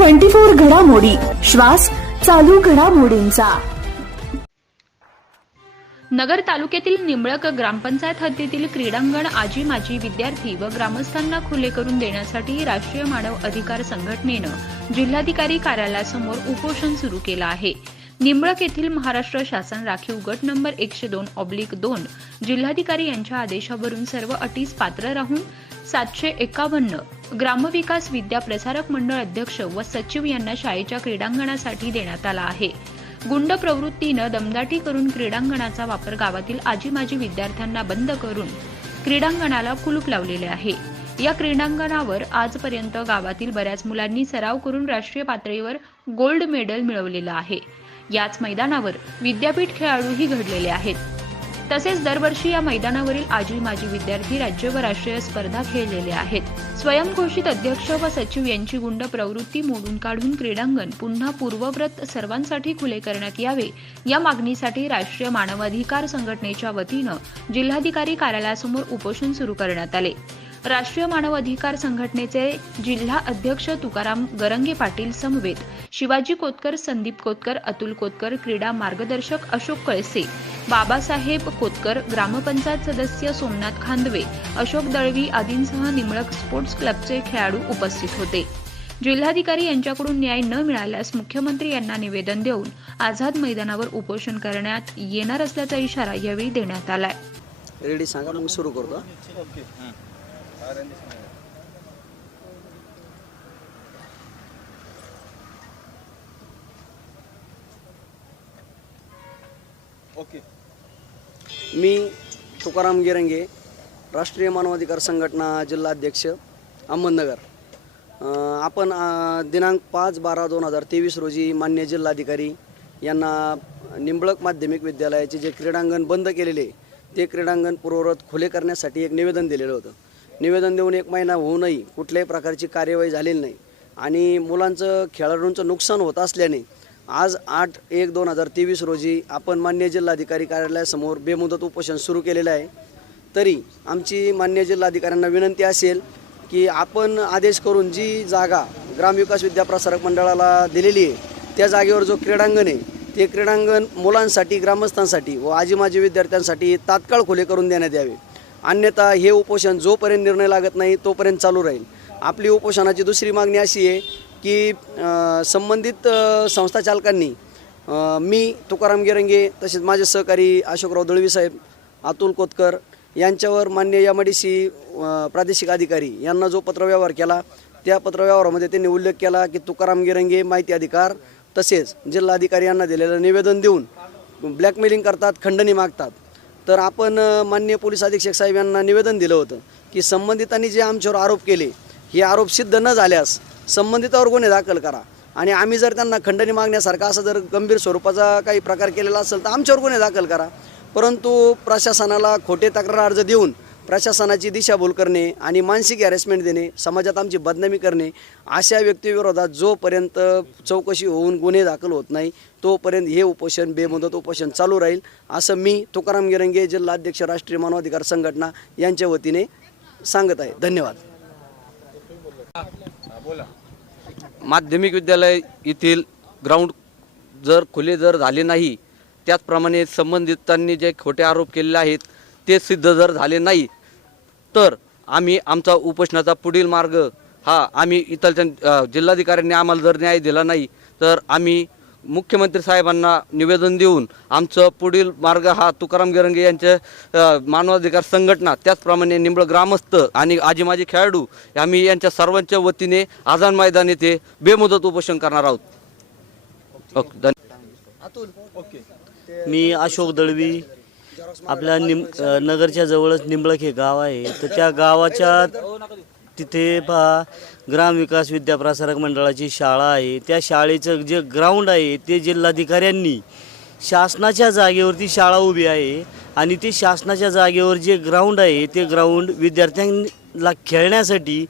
Twenty four घडामोडी. श्वास चालू घडामोडींचा. नगर तालुक्यातील निंबळक ग्रामपंचायत हद्दीतील क्रीडांगण आजी माजी विद्यार्थी व ग्रामस्थांना खुले करून देण्यासाठी राष्ट्रीय मानव अधिकार संघटनेनं जिल्हाधिकारी कार्यालयासमोर उपोषण सुरू केलं आहे. निंबळक येथील महाराष्ट्र शासन राखीव गट नंबर एकशे दोन ऑब्लिक दोन जिल्हाधिकारी यांच्या आदेशावरून सर्व अटीस पात्र राहून सातशे एकावन्न. ग्रामविकास विद्या प्रसारक मंडळ अध्यक्ष व सचिव यांना शाळेच्या क्रीडांगणासाठी देण्यात आला आहे. गुंड प्रवृत्तीनं दमदाटी करून क्रीडांगणाचा वापर गावातील आजी माजी विद्यार्थ्यांना बंद करून क्रीडांगणाला कुलूप लावलेले आहे. या क्रीडांगणावर आजपर्यंत गावातील बऱ्याच मुलांनी सराव करून राष्ट्रीय पातळीवर गोल्ड मेडल मिळवलेलं आहे. याच मैदानावर विद्यापीठ खेळाडूही घडलेले आहेत. तसेच दरवर्षी या मैदानावरील आजी माजी विद्यार्थी राज्य व राष्ट्रीय स्पर्धा खेळलेले आहेत. स्वयंघोषित अध्यक्ष व सचिव यांची गुंड प्रवृत्ती मोडून काढून क्रीडांगण पुन्हा पूर्वव्रत सर्वांसाठी खुले करण्यात यावे या मागणीसाठी राष्ट्रीय मानवाधिकार संघटनेच्या वतीनं जिल्हाधिकारी कार्यालयासमोर उपोषण सुरू करण्यात आले. राष्ट्रीय मानव अधिकार संघटनेचे जिल्हा अध्यक्ष तुकाराम गरंगे पाटील समवेत शिवाजी कोतकर संदीप कोतकर अतुल कोतकर क्रीडा मार्गदर्शक अशोक कळसे बाबासाहेब कोतकर ग्रामपंचायत सदस्य सोमनाथ खांदवे अशोक दळवी आदींसह निमळक स्पोर्ट्स क्लबचे खेळाडू उपस्थित होते. जिल्हाधिकारी यांच्याकडून न्याय न मिळाल्यास मुख्यमंत्री यांना निवेदन देऊन आझाद मैदानावर उपोषण करण्यात येणार असल्याचा इशारा यावेळी देण्यात आलाय. रेडी सांगा मग सुरू करतो. ओके. मी तुकाराम गिरंगे राष्ट्रीय मानवाधिकार संघटना जिल्हाध्यक्ष अहमदनगर. आपण दिनांक पाच बारा दोन हजार तेवीस रोजी मान्य जिल्हाधिकारी यांना निंबळक माध्यमिक विद्यालयाचे जे क्रीडांगण बंद केलेले ते क्रीडांगण पूर्ववत खुले करण्यासाठी एक निवेदन दिलेलं होतं. निवेदन देऊन एक महिना होऊनही कुठल्याही प्रकारची कार्यवाही झालेली नाही. आणि मुलांचं खेळाडूंचं नुकसान होत असल्याने आज आठ एक दोन हजार तेवीस रोजी आपण मान्य जिल्हाधिकारी कार्यालयासमोर बेमुदत उपोषण सुरू केलेलं आहे. तरी आमची मान्य जिल्हाधिकाऱ्यांना विनंती असेल की आपण आदेश करून जी जागा ग्रामविकास विद्याप्रसारक मंडळाला दिलेली आहे त्या जागेवर जो क्रीडांगण आहे ते क्रीडांगण मुलांसाठी ग्रामस्थांसाठी व आजी माजी विद्यार्थ्यांसाठी तात्काळ खुले करून देण्यात यावे. अन्यथा हे उपोषण जोपर्यंत निर्णय लागत नाही तोपर्यंत चालू राहील. आपली उपोषणाची दुसरी मागणी अशी आहे की संबंधित संस्था चालकांनी मी तुकाराम गिरंगे तसेच माझे सहकारी अशोकराव दळवी साहेब अतुल कोतकर यांच्यावर मान्य एम डी सी प्रादेशिक अधिकारी यांना जो पत्रव्यवहार केला त्या पत्रव्यवहारामध्ये त्यांनी उल्लेख केला की तुकाराम गिरंगे माहिती अधिकार तसेच जिल्हाधिकारी यांना दिलेलं निवेदन देऊन ब्लॅकमेलिंग करतात खंडणी मागतात. तर आपण मान्य माननीय पोलीस अधीक्षक साहेब यांना निवेदन दिलं होतं की संबंधितांनी जे आमच्यावर आरोप केले हे आरोप सिद्ध न झाल्यास संबंधितावर गुन्हे दाखल करा. आणि आम्ही जर त्यांना खंडणी मागण्यासारखा असा जर गंभीर स्वरूपाचा काही प्रकार केलेला असेल तर आमच्यावर गुन्हे दाखल करा. परंतु प्रशासनाला खोटे तक्रार अर्ज देऊन प्रशासनाची दिशाभूल करणे आणि मानसिक हॅरेसमेंट देणे समाजात आमची बदनामी करणे अशा व्यक्तीविरोधात जोपर्यंत चौकशी होऊन गुन्हे दाखल होत नाही तोपर्यंत हे उपोषण बेमुदत उपोषण चालू राहील असं मी तुकाराम गिरंगे जिल्हाध्यक्ष राष्ट्रीय मानवाधिकार संघटना यांच्या वतीने सांगत आहे. धन्यवाद. माध्यमिक विद्यालय येथील ग्राउंड जर खुले जर झाले नाही त्याचप्रमाणे संबंधितांनी जे खोटे आरोप केलेले आहेत ते सिद्ध जर झाले नाही तर आम्ही आमचा उपोषणाचा पुढील मार्ग हा आम्ही इथलच्या जिल्हाधिकाऱ्यांनी आम्हाला जर न्याय दिला नाही तर आम्ही मुख्यमंत्री साहेबांना निवेदन देऊन आमचं पुढील मार्ग हा तुकाराम गिरंगे यांच्या मानवाधिकार संघटना त्याचप्रमाणे निंबळ ग्रामस्थ आणि आजी माजी खेळाडू आम्ही यांच्या सर्वांच्या वतीने आझाद मैदान येथे बेमुदत उपोषण करणार आहोत. ओके धन्यवाद ओके मी अशोक दळवी आपल्या निम नगरच्या जवळच निंबळक हे गाव आहे. तर त्या गावाच्या तिथे पहा ग्रामविकास विद्याप्रसारक मंडळाची शाळा आहे. त्या शाळेचं जे ग्राउंड आहे ते जिल्हाधिकाऱ्यांनी शासनाच्या जागेवरती शाळा उभी आहे आणि ते शासनाच्या जागेवर जे ग्राउंड आहे ते ग्राउंड विद्यार्थ्यांना खेळण्यासाठी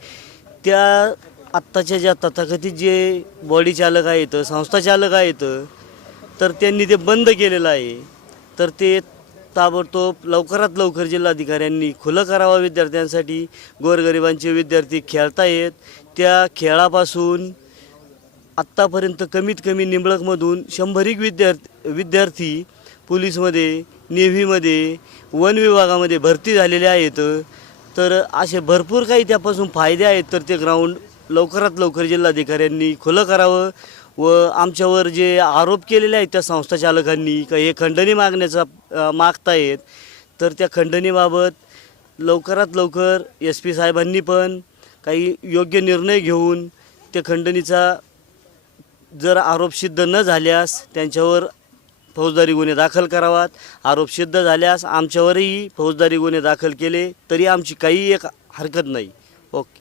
त्या आत्ताच्या ज्या तथाकथित जे बॉडी चालक आहेत संस्था चालक आहेत तर त्यांनी ते बंद केलेलं आहे. तर ते ताबडतोब लवकरात लवकर जिल्हाधिकाऱ्यांनी खुलं करावं विद्यार्थ्यांसाठी. गोरगरिबांचे विद्यार्थी खेळता येत. त्या खेळापासून आत्तापर्यंत कमीत कमी निंबळकमधून शंभरीक विद्यार्थी विद्यार्थी पोलीसमध्ये नेव्हीमध्ये वन विभागामध्ये भरती झालेले आहेत. तर असे भरपूर काही त्यापासून फायदे आहेत. तर ते ग्राउंड लवकरात लवकर जिल्हाधिकाऱ्यांनी खुलं करावं. व आमच्यावर जे आरोप केलेले आहेत त्या संस्था चालकांनी का हे खंडणी मागण्याचा अ, मागतायत तर त्या खंडणीबाबत लवकरात लवकर एस पी साहेबांनी पण काही योग्य निर्णय घेऊन त्या खंडणीचा जर आरोप सिद्ध न झाल्यास त्यांच्यावर फौजदारी गुन्हे दाखल करावात. आरोप सिद्ध झाल्यास आमच्यावरही फौजदारी गुन्हे दाखल केले तरी आमची काही एक हरकत नाही. ओके.